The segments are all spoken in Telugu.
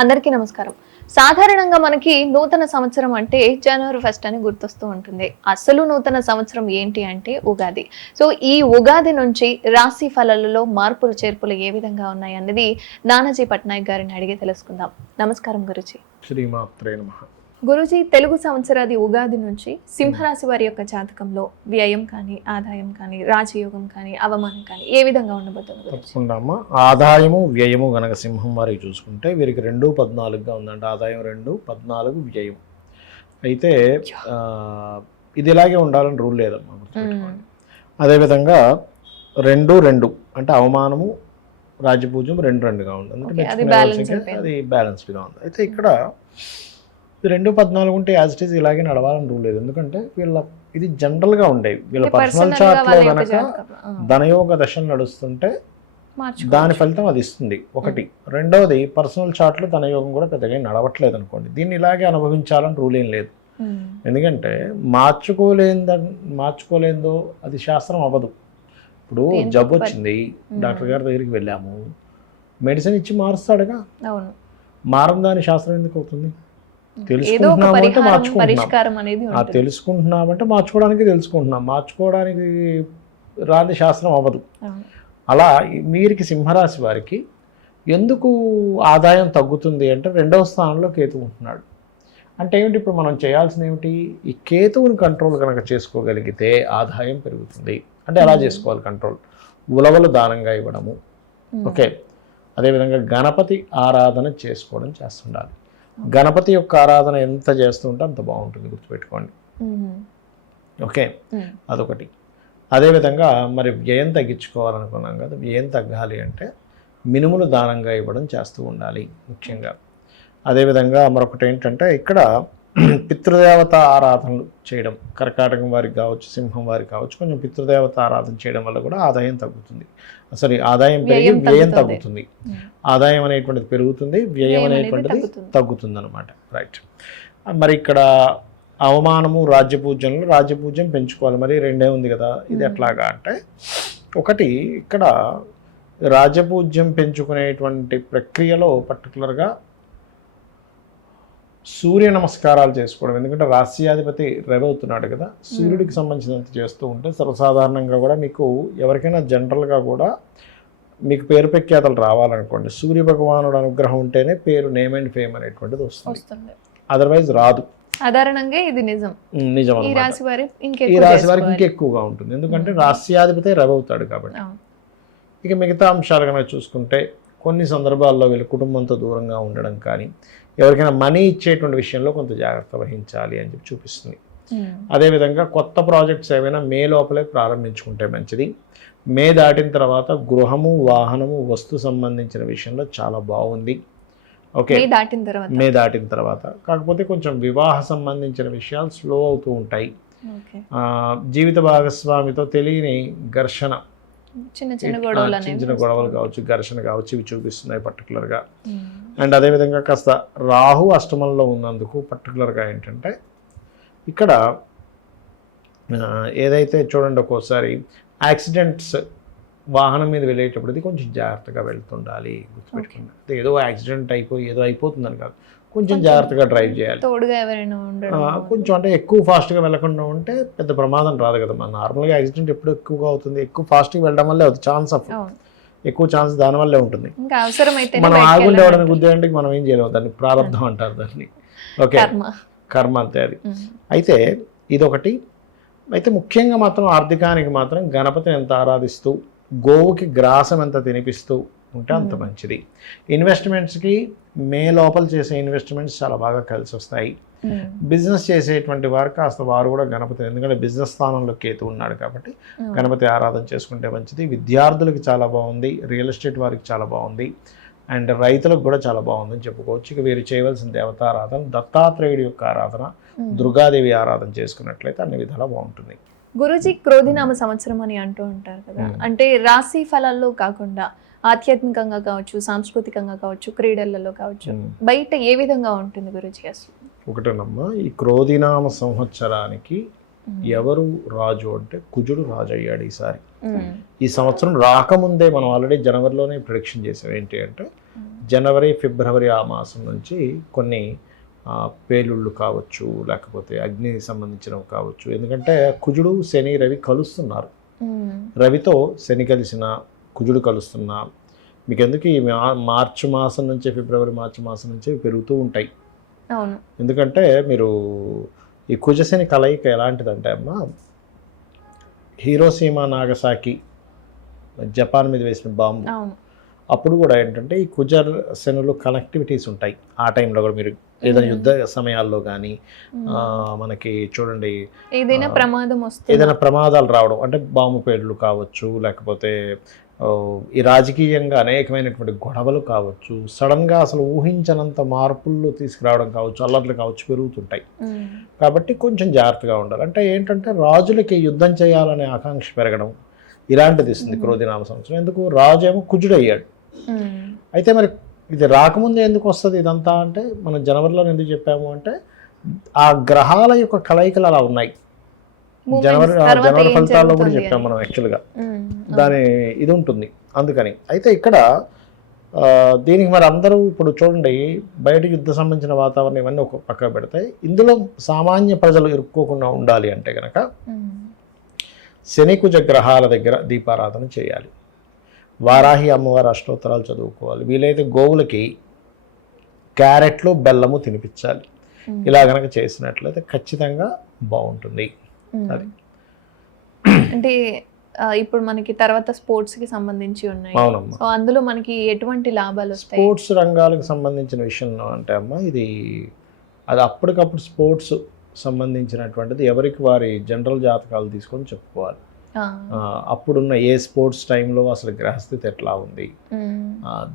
అందరికీ నమస్కారం. సాధారణంగా మనకి నూతన సంవత్సరం అంటే జనవరి 1 అని గుర్తొస్తూ ఉంటుంది. అసలు నూతన సంవత్సరం ఏంటి అంటే ఉగాది. సో ఈ ఉగాది నుంచి రాశి ఫలాలలో మార్పులు చేర్పులు ఏ విధంగా ఉన్నాయి అన్నది నానాజీ పట్నాయక్ గారిని అడిగి తెలుసుకుందాం. నమస్కారం గురుజీ. శ్రీమాత్రే నమః. గురుజీ, తెలుగు సంవత్సరాది ఉగాది నుంచి సింహరాశి వారి యొక్క జాతకంలో వ్యయం కానీ, ఆదాయం కానీ, రాజయోగం కానీ, అవమానం కానీ ఏ విధంగా ఉండబోతుంది? తప్పకుండా అమ్మా. ఆదాయము వ్యయము గనక సింహం వారికి చూసుకుంటే వీరికి 2-14గా ఉందంట. ఆదాయం 2, 14 వ్యయం. అయితే ఇది ఇలాగే ఉండాలని రూల్ లేదమ్మా, గుర్తుపెట్టుకోండి. అదేవిధంగా 2-2 అంటే అవమానము రాజ్యపూజ్యం 2-2గా ఉంది. అంటే అది బ్యాలెన్స్డ్గా ఉంది. అయితే ఇక్కడ 2-14 ఉంటే యాజ్ ఇట్ ఈజ్ ఇలాగే నడవాలని రూల్ లేదు. ఎందుకంటే ఇది జనరల్గా ఉండేవి. వీళ్ళ పర్సనల్ చార్ట్లో కనుక ధనయోగ దశలు నడుస్తుంటే దాని ఫలితం అది ఇస్తుంది ఒకటి. రెండవది పర్సనల్ చార్ట్లో ధనయోగం కూడా పెద్దగా నడవట్లేదు అనుకోండి, దీన్ని ఇలాగే అనుభవించాలని రూల్ ఏం లేదు. ఎందుకంటే మార్చుకోలేదో అది శాస్త్రం అవ్వదు. ఇప్పుడు జబ్బు వచ్చింది, డాక్టర్ గారి దగ్గరికి వెళ్ళాము, మెడిసిన్ ఇచ్చి మారుస్తాడుగా. మారం దాని శాస్త్రం ఎందుకు అవుతుంది? తెలుసుకుంటున్నామంటే మార్చుకోవడానికి రాని శాస్త్రం అవ్వదు. అలా వీరికి సింహరాశి వారికి ఎందుకు ఆదాయం తగ్గుతుంది అంటే 2వ స్థానంలో కేతువు ఉంటున్నాడు. అంటే ఏమిటి, ఇప్పుడు మనం చేయాల్సింది ఏమిటి, ఈ కేతువుని కంట్రోల్ కనుక చేసుకోగలిగితే ఆదాయం పెరుగుతుంది. అంటే ఎలా చేసుకోవాలి కంట్రోల్? ఉలవలు దానంగా ఇవ్వడము, ఓకే. అదేవిధంగా గణపతి ఆరాధన చేసుకోవడం చేస్తుండాలి. గణపతి యొక్క ఆరాధన ఎంత చేస్తుంటే అంత బాగుంటుంది, గుర్తుపెట్టుకోండి. ఓకే, అదొకటి. అదేవిధంగా మరి వ్యయం తగ్గించుకోవాలనుకున్నాం కదా, వ్యయం తగ్గాలి అంటే మినుములు దానంగా ఇవ్వడం చేస్తూ ఉండాలి ముఖ్యంగా. అదేవిధంగా మరొకటి ఏంటంటే ఇక్కడ పితృదేవత ఆరాధనలు చేయడం, కర్కాటకం వారికి కావచ్చు, సింహం వారికి కావచ్చు, కొంచెం పితృదేవత ఆరాధన చేయడం వల్ల కూడా ఆదాయం తగ్గుతుంది. అసలు ఆదాయం పెరిగి వ్యయం తగ్గుతుంది. ఆదాయం అనేటువంటిది పెరుగుతుంది, వ్యయం అనేటువంటిది తగ్గుతుంది అనమాట. రైట్. మరి ఇక్కడ అవమానము రాజ్యపూజ్యం పెంచుకోవాలి. మరి 2 ఉంది కదా, ఇది ఎట్లాగా అంటే ఒకటి, ఇక్కడ రాజ్యపూజ్యం పెంచుకునేటువంటి ప్రక్రియలో పర్టికులర్గా సూర్య నమస్కారాలు చేసుకోవడం. ఎందుకంటే రాశ్యాధిపతి రవి అవుతున్నాడు కదా, సూర్యుడికి సంబంధించినంత చేస్తూ ఉంటే సర్వసాధారణంగా కూడా మీకు ఎవరికైనా జనరల్గా కూడా మీకు పేరు ప్రఖ్యాతలు రావాలనుకోండి, సూర్య భగవానుడు అనుగ్రహం ఉంటేనే పేరు, నేమ్ అండ్ ఫేమ్ అనేటువంటిది వస్తుంది, అదర్వైజ్ రాదు. సాధారణంగా ఇది నిజం. ఈ రాశి వారికి ఇంకెక్కువగా ఉంటుంది, ఎందుకంటే రాశ్యాధిపతి రవి అవుతాడు కాబట్టి. ఇక మిగతా అంశాలు కనుక చూసుకుంటే కొన్ని సందర్భాల్లో వీళ్ళు కుటుంబంతో దూరంగా ఉండడం కానీ, ఎవరికైనా మనీ ఇచ్చేటువంటి విషయంలో కొంత జాగ్రత్త వహించాలి అని చెప్పి చూపిస్తుంది. అదేవిధంగా కొత్త ప్రాజెక్ట్స్ ఏవైనా మే లోపలే ప్రారంభించుకుంటే మంచిది. మే దాటిన తర్వాత గృహము, వాహనము, వస్తు సంబంధించిన విషయంలో చాలా బాగుంది. ఓకే, మే దాటిన తర్వాత కాకపోతే కొంచెం వివాహ సంబంధించిన విషయాలు స్లో అవుతూ ఉంటాయి. జీవిత భాగస్వామితో తెలియని ఘర్షణ, చిన్న గొడవలు కావచ్చు, ఘర్షణ కావచ్చు, ఇవి చూపిస్తున్నాయి పర్టికులర్గా. అండ్ అదేవిధంగా కాస్త రాహు అష్టమంలో ఉన్నందుకు పర్టికులర్గా ఏంటంటే ఇక్కడ ఏదైతే చూడండి, ఒక్కోసారి యాక్సిడెంట్స్ వాహనం మీద వెళ్ళేటప్పుడు ఇది కొంచెం జాగ్రత్తగా వెళ్తుండాలి, గుర్తుపెట్టుకుంటే ఏదో యాక్సిడెంట్ అయిపోయి ఏదో అయిపోతుందని కాదు, కొంచెం జాగ్రత్తగా డ్రైవ్ చేయాలి. కొంచెం అంటే ఎక్కువ ఫాస్ట్గా వెళ్ళకుండా ఉంటే పెద్ద ప్రమాదం రాదు కదా. మన నార్మల్గా యాక్సిడెంట్ ఎప్పుడు ఎక్కువగా అవుతుంది, ఎక్కువ ఫాస్ట్గా వెళ్ళడం వల్లే అవుతుంది. ఎక్కువ ఛాన్స్ దానివల్లే ఉంటుంది. మనం ఆగుండే ఎవడని గుద్దేయండి, మనం ఏం చేయలేము, దాన్ని ప్రారంభం అంటారు దాన్ని. ఓకే, కర్మ అంతే అది. అయితే ఇదొకటి. అయితే ముఖ్యంగా మాత్రం ఆర్థికానికి మాత్రం గణపతిని ఎంత ఆరాధిస్తూ, గోవుకి గ్రాసం ఎంత తినిపిస్తూ ఉంటే అంత మంచిది. ఇన్వెస్ట్మెంట్స్కి మే లోపల చేసే ఇన్వెస్ట్మెంట్స్ చాలా బాగా కలిసి వస్తాయి. బిజినెస్ చేసేటువంటి వారు కాస్త వారు కూడా గణపతి, ఎందుకంటే బిజినెస్ స్థానంలో కేతు ఉన్నాడు కాబట్టి గణపతి ఆరాధన చేసుకుంటే మంచిది. విద్యార్థులకి చాలా బాగుంది, రియల్ ఎస్టేట్ వారికి చాలా బాగుంది, అండ్ రైతులకు కూడా చాలా బాగుందని చెప్పుకోవచ్చు. ఇక వీరు చేయవలసిన దేవతారాధన దత్తాత్రేయుడి యొక్క ఆరాధన, దుర్గాదేవి ఆరాధన చేసుకున్నట్లయితే అన్ని విధాలా బాగుంటుంది. గురుజీ, క్రోధినామ సంవత్సరం అని అంటూ ఉంటారు కదా, అంటే రాశి ఫలాల్లో కాకుండా ఆధ్యాత్మికంగా కావచ్చు, సాంస్కృతికంగా కావచ్చు, క్రీడలలో కావచ్చు, బయట ఏ విధంగా ఉంటుంది గురుజీ? అసలు ఒకటేనమ్మా, ఈ క్రోధినామ సంవత్సరానికి ఎవరు రాజు అంటే కుజుడు రాజు అయ్యాడు ఈసారి. ఈ సంవత్సరం రాకముందే మనం ఆల్రెడీ జనవరిలోనే ప్రిడిక్షన్ చేసాం. ఏంటి అంటే జనవరి ఫిబ్రవరి ఆ మాసం నుంచి కొన్ని పేలుళ్ళు కావచ్చు, లేకపోతే అగ్ని సంబంధించినవి కావచ్చు. ఎందుకంటే కుజుడు శని రవి కలుస్తున్నారు. రవితో శని కలిసిన కుజుడు కలుస్తున్నా మీకు ఎందుకు ఈ మార్చి మాసం నుంచి మార్చి మాసం నుంచి పెరుగుతూ ఉంటాయి. ఎందుకంటే మీరు ఈ కుజశని కలయిక ఎలాంటిదంటే అమ్మ, హీరోసీమా నాగసాకి జపాన్ మీద వేసిన బాంబు అప్పుడు కూడా ఏంటంటే ఈ కుజ శనులు కనెక్టివిటీస్ ఉంటాయి. ఆ టైంలో కూడా మీరు ఏదైనా యుద్ధ సమయాల్లో కానీ మనకి చూడండి ఏదైనా ప్రమాదం వస్తుంది, ఏదైనా ప్రమాదాలు రావడం అంటే బాంబు పేర్లు కావచ్చు, లేకపోతే ఈ రాజకీయంగా అనేకమైనటువంటి గొడవలు కావచ్చు, సడన్గా అసలు ఊహించనంత మార్పులు తీసుకురావడం కావచ్చు, అల్లర్లు కావచ్చు పెరుగుతుంటాయి. కాబట్టి కొంచెం జాగ్రత్తగా ఉండాలి. అంటే ఏంటంటే రాజులకి యుద్ధం చేయాలనే ఆకాంక్ష పెరగడం ఇలాంటిది ఇస్తుంది క్రోధినామ సంవత్సరం. ఎందుకు రాజు ఏమో కుజుడయ్యాడు. అయితే మరి ఇది రాకముందే ఎందుకు వస్తుంది ఇదంతా అంటే మనం జనవరిలో ఎందుకు చెప్పాము అంటే ఆ గ్రహాల యొక్క కలయికలు అలా ఉన్నాయి. జనవరి ఫలితాల్లో కూడా చెప్పాం మనం యాక్చువల్గా, దాని ఇది ఉంటుంది అందుకని. అయితే ఇక్కడ దీనికి మరి అందరూ ఇప్పుడు చూడండి బయట యుద్ధ సంబంధించిన వాతావరణం ఇవన్నీ ఒక పక్క పెడతాయి. ఇందులో సామాన్య ప్రజలు ఇరుక్కోకుండా ఉండాలి అంటే కనుక శని కుజ గ్రహాల దగ్గర దీపారాధన చేయాలి, వారాహి అమ్మవారి అష్టోత్తరాలు చదువుకోవాలి, వీలైతే గోవులకి క్యారెట్లు బెల్లము తినిపించాలి. ఇలా గనక చేసినట్లయితే ఖచ్చితంగా బాగుంటుంది. అది అంటే ఇప్పుడు మనకి తర్వాత స్పోర్ట్స్ కి సంబంధించి ఉన్నాయి. సో అందులో మనకి ఎటువంటి లాభాలు వస్తాయి? స్పోర్ట్స్ రంగాలకు సంబంధించిన విషయంలో అంటే అమ్మ ఇది అది అప్పటికప్పుడు స్పోర్ట్స్ సంబంధించినటువంటిది ఎవరికి వారి జనరల్ జాతకాలు తీసుకొని చెప్పుకోవాలి. అప్పుడున్న ఏ స్పోర్ట్స్ టైంలో అసలు గ్రహస్థితి ఎట్లా ఉంది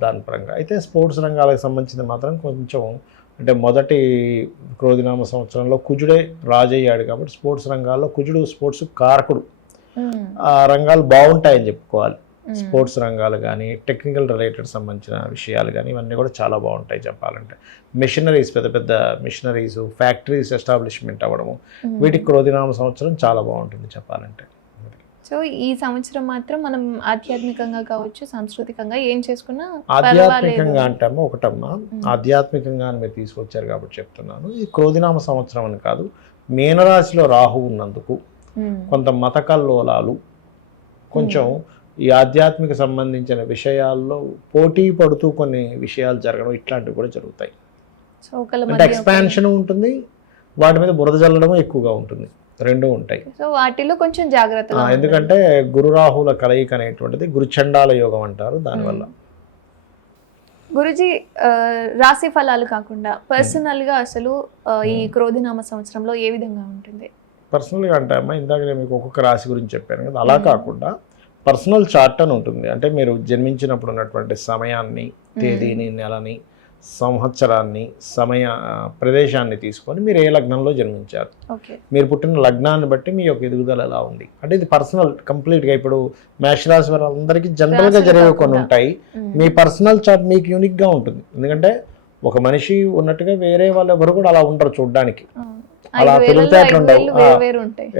దాని పరంగా. అయితే స్పోర్ట్స్ రంగాలకు సంబంధించింది మాత్రం కొంచెం అంటే మొదటి క్రోధినామ సంవత్సరంలో కుజుడే రాజయ్యాడు కాబట్టి స్పోర్ట్స్ రంగాల్లో కుజుడు స్పోర్ట్స్ కారకుడు. ఆ రంగాలు బాగుంటాయని చెప్పుకోవాలి. స్పోర్ట్స్ రంగాలు కానీ టెక్నికల్ రిలేటెడ్ సంబంధించిన విషయాలు కానీ ఇవన్నీ కూడా చాలా బాగుంటాయి చెప్పాలంటే. మిషనరీస్ పెద్ద పెద్ద మిషనరీస్ ఫ్యాక్టరీస్ ఎస్టాబ్లిష్మెంట్ అవ్వడము వీటికి క్రోధినామ సంవత్సరం చాలా బాగుంటుంది చెప్పాలంటే. సో ఈ సంవత్సరం మాత్రం మనం ఆధ్యాత్మికంగా కావచ్చు సాంస్కృతికంగా ఏం చేసుకున్నా ఆధ్యాత్మికంగా అంటామో ఒకటమ్మా, ఆధ్యాత్మికంగా మీరు తీసుకొచ్చారు కాబట్టి చెప్తున్నాను. ఈ క్రోధినామ సంవత్సరం అని కాదు, మీనరాశిలో రాహు ఉన్నందుకు కొంత మత కల్లోలాలు కొంచెం ఈ ఆధ్యాత్మిక సంబంధించిన విషయాల్లో పోటీ పడుతూ కొన్ని విషయాలు జరగడం ఇట్లాంటివి కూడా జరుగుతాయి. అంటే ఎక్స్పాన్షన్ ఉంటుంది, వాటి మీద బురద జల్లడం ఎక్కువగా ఉంటుంది, రెండూ ఉంటాయి. సో వాటిలో కొంచెం జాగ్రత్తగా, ఎందుకంటే గురు రాహుల కలయిక అనేటువంటిది గురుచండాల యోగం అంటారు. దానివల్ల గురుజీ రాశి ఫలాలు కాకుండా పర్సనల్ గా అసలు ఈ క్రోధినామ సంవత్సరంలో ఏ విధంగా ఉంటుంది? పర్సనల్గా అంటే అమ్మ ఇందాక నేను మీకు ఒక్కొక్క రాశి గురించి చెప్పాను కదా, అలా కాకుండా పర్సనల్ చార్ట్ అని ఉంటుంది. అంటే మీరు జన్మించినప్పుడు ఉన్నటువంటి సమయాన్ని, తేదీని, నెలని, సంవత్సరాన్ని, సమయ ప్రదేశాన్ని తీసుకొని మీరు ఏ లగ్నంలో జన్మించారు, మీరు పుట్టిన లగ్నాన్ని బట్టి మీ యొక్క ఎదుగుదల ఎలా ఉంది అంటే ఇది పర్సనల్ కంప్లీట్గా. ఇప్పుడు మేషరాశి వారు అందరికీ జనరల్గా జరిగే కొన్ని ఉంటాయి, మీ పర్సనల్ చార్ట్ మీకు యూనిక్గా ఉంటుంది. ఎందుకంటే ఒక మనిషి ఉన్నట్టుగా వేరే వాళ్ళు ఎవరు కూడా అలా ఉండరు చూడడానికి. అలా తెలివితేటలు ఉండవు,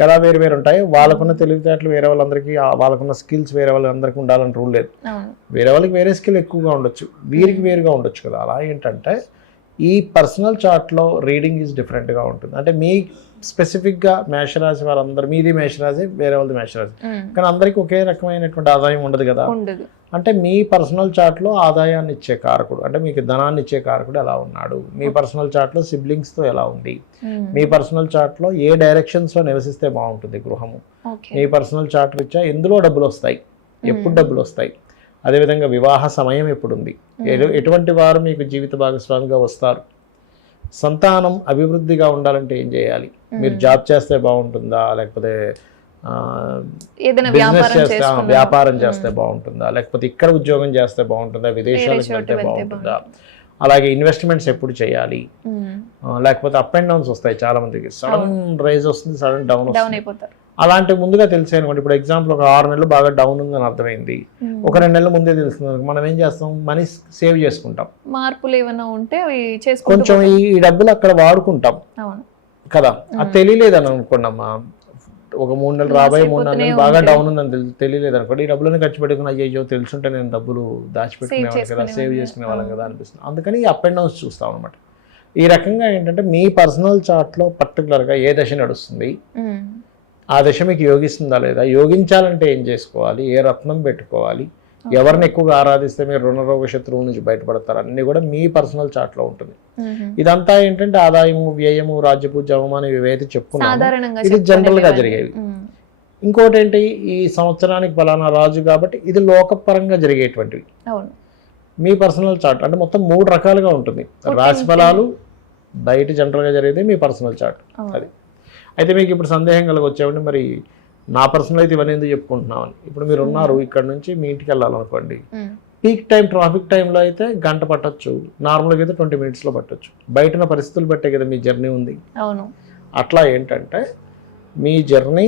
ఎలా వేరు వేరు ఉంటాయి. వాళ్ళకున్న తెలివితేటలు వేరే వాళ్ళందరికీ, వాళ్ళకున్న స్కిల్స్ వేరే వాళ్ళందరికీ ఉండాలని రూల్ లేదు. వేరే వాళ్ళకి వేరే స్కిల్ ఎక్కువగా ఉండొచ్చు, వీరికి వేరుగా ఉండొచ్చు కదా. అలా ఏంటంటే ఈ పర్సనల్ చార్ట్లో రీడింగ్ ఈజ్ డిఫరెంట్గా ఉంటుంది. అంటే మీ స్పెసిఫిక్గా మేషరాశి వాళ్ళందరూ, మీది మేషరాశి వేరే వాళ్ళది మేషరాశి, కానీ అందరికీ ఒకే రకమైనటువంటి ఆదాయం ఉండదు కదా. అంటే మీ పర్సనల్ చార్ట్లో ఆదాయాన్ని ఇచ్చే కారకుడు అంటే మీకు ధనాన్ని ఇచ్చే కారకుడు ఎలా ఉన్నాడు, మీ పర్సనల్ చార్ట్లో సిబ్లింగ్స్తో ఎలా ఉంది, మీ పర్సనల్ చార్ట్లో ఏ డైరెక్షన్స్లో నివసిస్తే బాగుంటుంది గృహము, మీ పర్సనల్ చార్ట్ రీత్యా ఎందులో డబ్బులు వస్తాయి, ఎప్పుడు డబ్బులు వస్తాయి, అదేవిధంగా వివాహ సమయం ఎప్పుడు ఉంది, ఎటువంటి వారు మీకు జీవిత భాగస్వామిగా వస్తారు, సంతానం అభివృద్ధిగా ఉండాలంటే ఏం చేయాలి, మీరు జాబ్ చేస్తే బాగుంటుందా, లేకపోతే బిజినెస్ చేస్తే వ్యాపారం చేస్తే బాగుంటుందా, లేకపోతే ఇక్కడ ఉద్యోగం చేస్తే బాగుంటుందా, విదేశాలకు వెళ్తే బాగుంటుందా, అలాగే ఇన్వెస్ట్మెంట్స్ ఎప్పుడు చేయాలి, లేకపోతే అప్ అండ్ డౌన్స్ వస్తాయి చాలా మందికి, సడన్ రైజ్ వస్తుంది, సడన్ డౌన్ వస్తుంది. అలాంటి ముందుగా తెలిసే అనుకోండి. ఇప్పుడు ఎగ్జాంపుల్ ఒక 6 నెలలు బాగా డౌన్ ఉందని అర్థమైంది, ఒక 2 నెలల ముందే తెలుస్తుంది, మనం ఏం చేస్తాం, మనీ సేవ్ చేసుకుంటాం, మార్పులు ఏమైనా ఉంటే కొంచెం ఈ డబ్బులు అక్కడ వాడుకుంటాం కదా. అది తెలియలేదని అనుకోండమ్మా, ఒక 3 నెలలు రాబోయే 3 నెలలు బాగా డౌన్ ఉందని తెలియలేదు అనుకోండి, ఈ డబ్బులను ఖర్చు పెట్టుకుని అయ్యో తెలుసుంటే నేను డబ్బులు దాచిపెట్టుకునేవాళ్ళం కదా, సేవ్ చేసుకునే వాళ్ళం కదా అనిపిస్తుంది. అందుకని ఈ అప్ అండ్ డౌన్స్ చూస్తాం అనమాట. ఈ రకంగా ఏంటంటే మీ పర్సనల్ చార్ట్లో పర్టికులర్గా ఏ దశ నడుస్తుంది, ఆ దశ మీకు యోగిస్తుందా లేదా, యోగించాలంటే ఏం చేసుకోవాలి, ఏ రత్నం పెట్టుకోవాలి, ఎవరిని ఎక్కువగా ఆరాధిస్తే మీరు రుణరోగ శత్రువు నుంచి బయటపడతారు, అన్నీ కూడా మీ పర్సనల్ చార్ట్లో ఉంటుంది. ఇదంతా ఏంటంటే ఆదాయము, వ్యయము, రాజ్యపూజ, అవమానం ఇవైతే చెప్పుకున్నాము, ఇది జనరల్ గా జరిగేవి. ఇంకోటి ఏంటి, ఈ సంవత్సరానికి ఫలానా రాజు కాబట్టి ఇది లోకపరంగా జరిగేటువంటివి. మీ పర్సనల్ చార్ట్ అంటే మొత్తం 3 రకాలుగా ఉంటుంది. రాశి ఫలాలు బయట జనరల్ గా జరిగేది మీ పర్సనల్ చార్ట్. అది అయితే మీకు ఇప్పుడు సందేహం వచ్చేవండి, మరి నా పర్సనల్ అయితే ఇవన్నీ ఎందుకు చెప్పుకుంటున్నామని. ఇప్పుడు మీరు ఉన్నారు, ఇక్కడ నుంచి మీ ఇంటికి వెళ్ళాలనుకోండి, పీక్ టైం ట్రాఫిక్ టైంలో అయితే గంట పట్టొచ్చు, నార్మల్గా అయితే 20 minutesలో పట్టొచ్చు. బయటన పరిస్థితులు బట్టే కదా మీ జర్నీ ఉంది. అట్లా ఏంటంటే మీ జర్నీ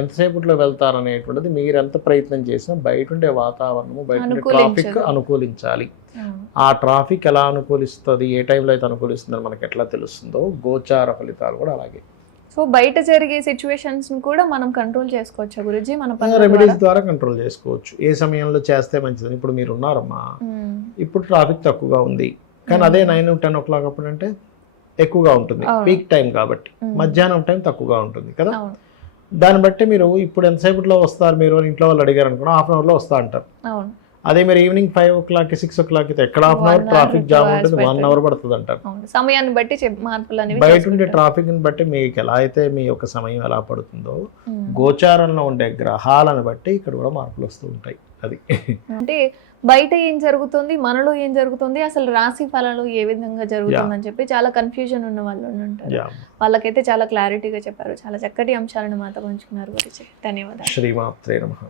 ఎంతసేపట్లో వెళ్తారనేటువంటిది మీరు ఎంత ప్రయత్నం చేసినా బయట ఉండే వాతావరణము, బయట ఉండే ట్రాఫిక్ అనుకూలించాలి. ఆ ట్రాఫిక్ ఎలా అనుకూలిస్తుంది, ఏ టైంలో అయితే అనుకూలిస్తుందని మనకి ఎట్లా తెలుస్తుందో గోచార ఫలితాలు కూడా అలాగే. సో బయట జరిగే సిచ్యువేషన్స్ కూడా మనం కంట్రోల్ చేసుకోవచ్చు గురుజీ, మన రెమెడీస్ ద్వారా కంట్రోల్ చేసుకోవచ్చు. ఏ సమయంలో చేస్తే మంచిదని. ఇప్పుడు మీరు ఉన్నారమ్మా, ఇప్పుడు ట్రాఫిక్ తక్కువగా ఉంది, కానీ అదే 9-10 o'clock అప్పుడు అంటే ఎక్కువగా ఉంటుంది, పీక్ టైం కాబట్టి. మధ్యాహ్నం టైం తక్కువగా ఉంటుంది కదా. దాన్ని బట్టి మీరు ఇప్పుడు ఎంతసేపట్లో వస్తారు, మీరు ఇంట్లో వాళ్ళు అడిగారు అనుకున్నా ½ అవర్లో వస్తా అంటారు. అదే మీరు ఈవినింగ్ 5 o'clock 6 o'clock అయితే ఎక్కడ ½ అవర్ ట్రాఫిక్ జామ్ ఉంటుంది, 1 hour పడుతుంది అంటారు. సమయాన్ని బట్టి మార్పులు బయట ఉండే ట్రాఫిక్ ని బట్టి మీకు ఎలా అయితే మీ యొక్క సమయం ఎలా పడుతుందో, గోచారంలో ఉండే గ్రహాలను బట్టి ఇక్కడ కూడా మార్పులు వస్తూ ఉంటాయి. అది అంటే బయట ఏం జరుగుతుంది, మనలో ఏం జరుగుతుంది, అసలు రాశి ఫలాలు ఏ విధంగా జరుగుతుందని చెప్పి చాలా కన్ఫ్యూజన్ ఉన్న వాళ్ళు ఉంటారు. వాళ్ళకైతే చాలా క్లారిటీగా చెప్పారు. చాలా చక్కటి అంశాలను మాతో పంచుకున్నారు గురించి. ధన్యవాదాలు. శ్రీమాత్రే నమః.